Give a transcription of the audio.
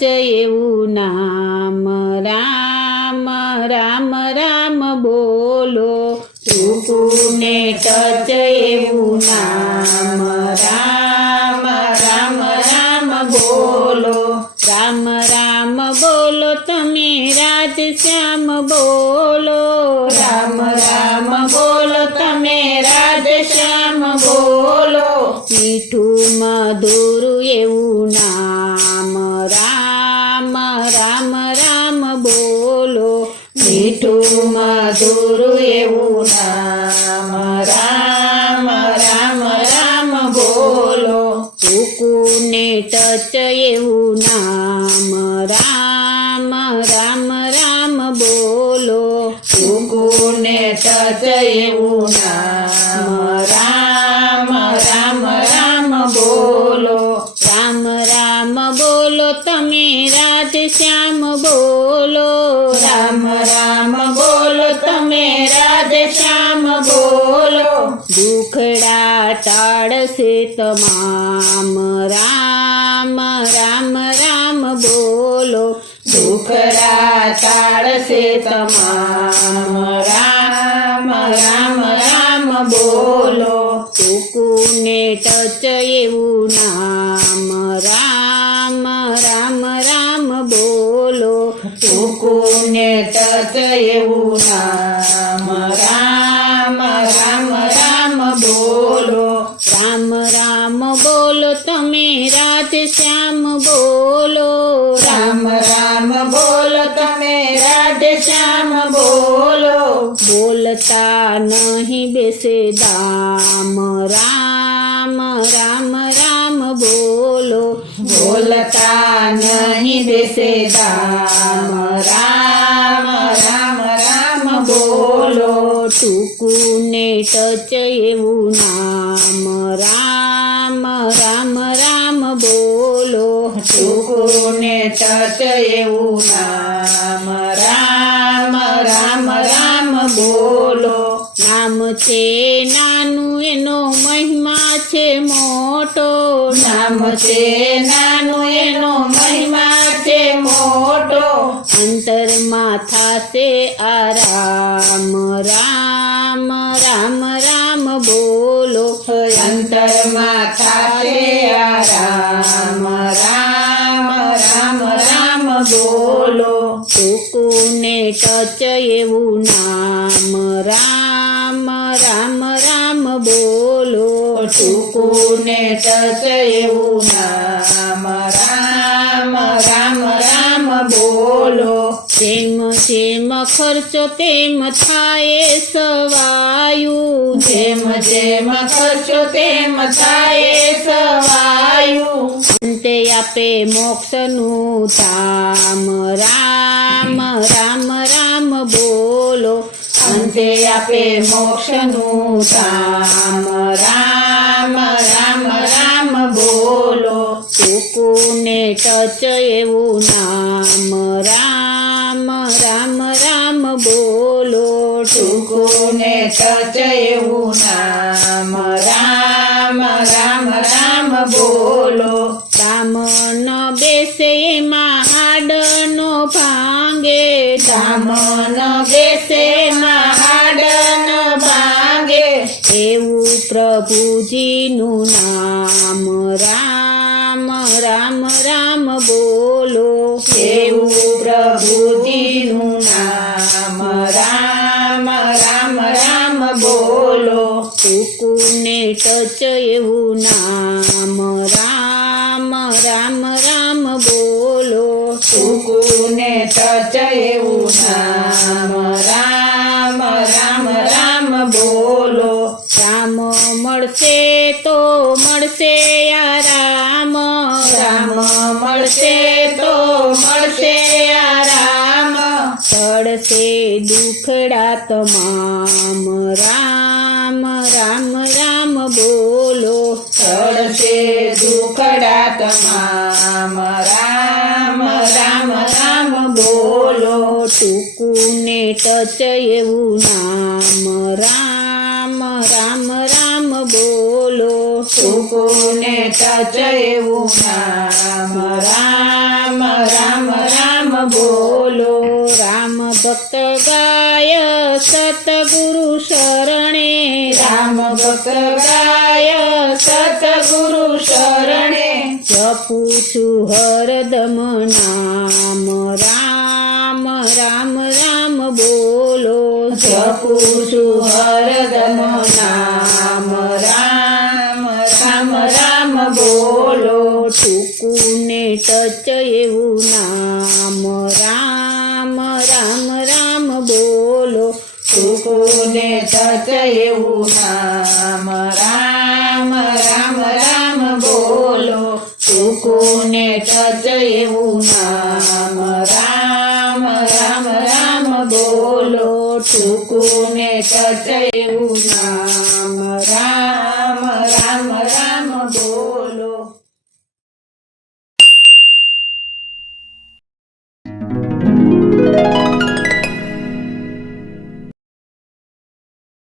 touch એવું નામ રામ રામ રામ બોલો ટૂંકું ને ટચ એવું નામ રામ રામ રામ બોલો રામ રામ બોલો તમે રાધશ્યામ બોલો રામ રામ બોલો તમે રાધશ્યામ બોલો મીઠું મધુરું એવું નામ રામ રામ રામ બોલો મીઠું મધુરું એવું નામ રામ રામ રામ બોલો ટૂંકું ને ટચ એવું નામ રામ રામ રામ બોલો ટૂંકું ને ટચ એવું નામ રામ રામ રામ બોલો રામ રામ બોલો તમે રાધશ્યામ બોલો રામ રામ બોલો તમે રાધશ્યામ બોલો દુખડા ટાળશે તમામ રામ રામ રામ બોલો દુખડા ટાળશે તમામ રામ રામ રામ બોલો ટૂંકું ને ટચ એવું નામ રામ રામ રામ બોલો ટૂંકું ને ટચ એવું નામ રામ રામ રામ બોલો રામ રામ બોલો તમે રાધશ્યામ બોલો રામ રામ બોલો તમે રાધશ્યામ બોલો બોલતા નહીં બેસે દામ રામ રામ રામ બોલો બોલતા નહીં બેસે દામ રામ રામ રામ બોલો ટૂંકું ને ટચ એવું નામ રામ રામ રામ બોલો ટૂંકું ને ટચ એવું નામ રામ રામ રામ બોલો નામ છે નાનું એનો મહિમા છે મોટો નામ છે નાનું એનો મહિમા છે મોટો અંતરમાં થાશે આરામ રામ રામ રામ બોલો અંતરમાં થાશે આરામ રામ રામ રામ બોલો ટૂંકું ને ટચ એવું નામ રામ રામ રામ બોલો ટૂંકું ને ટચ એવું નામ રામ રામ રામ બોલો જેમ જેમ ખર્ચો તેમ થાય સવાયું જેમ જેમ ખર્ચો તેમ થાય સવાયું અંતે આપે મોક્ષનું ધામ રામ રામ રામ બોલો અંતે આપે મોક્ષનું ધામ રામ રામ રામ બોલો ટૂંકું ને ટચ એવું નામ રામ રામ રામ બોલો ટૂંકું ને ટચ એવું નામ રામ રામ રામ બોલો રામ ન બેસે એમાં હાડનો ભાંગે રામ ન બેસે એમાં હાડન ભાંગે એવું પ્રભુજીનું નામ રામ રામ રામ બોલો એવું પ્રભુજીનું નામ રામ રામ રામ બોલો ટૂંકું ને ટચ એવું નામ રામ રામ રામ બોલો ટૂંકું ને ટચ એવું નામ રામ રામ રામ બોલો રામ મળશે તો મળશે આરામ રામ મળશે તો મળશે આરામ ટળશે દુખડા તમામ રામ રામ રામ બોલો ટળશે દુખડા તમામ રામ રામ રામ બોલો ટૂંકું ને ટચ એવું નામ રામ રામ રામ બોલો ટૂંકું ને ટચ એવું નામ રામ રામ ભક્ત ગાય સતગુરુ શરણે રામ ભક્ત ગાય સતગુરુ શરણે જપું છું હરદમ નામ રામ રામ રામ બોલો જપું છું હરદમ નામ રામ રામ રામ બોલો ટૂંકું ને ટચ એવું નામ રામ રામ રામ બોલો ટૂંકું ને ટચ એવું નામ રામ રામ રામ બોલો ટૂંકું ને ટચ એવું નામ રામ રામ રામ બોલો ટૂંકું ને ટચ એવું નામ